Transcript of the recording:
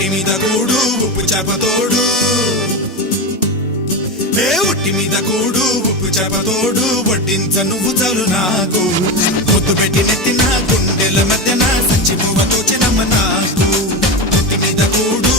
ఉట్టి మీద కూడు ఉప్పు చేప తోడు ఉట్టి మీద కూడు ఉప్పు చేప తోడు వడ్డించ నువ్వు చాలు నాకు ముద్దు పెట్టి నెత్తిన గుండెల మధ్యన సంచి పువ్వ తోచినమ్మ నాకు ఉట్టి మీద కూడు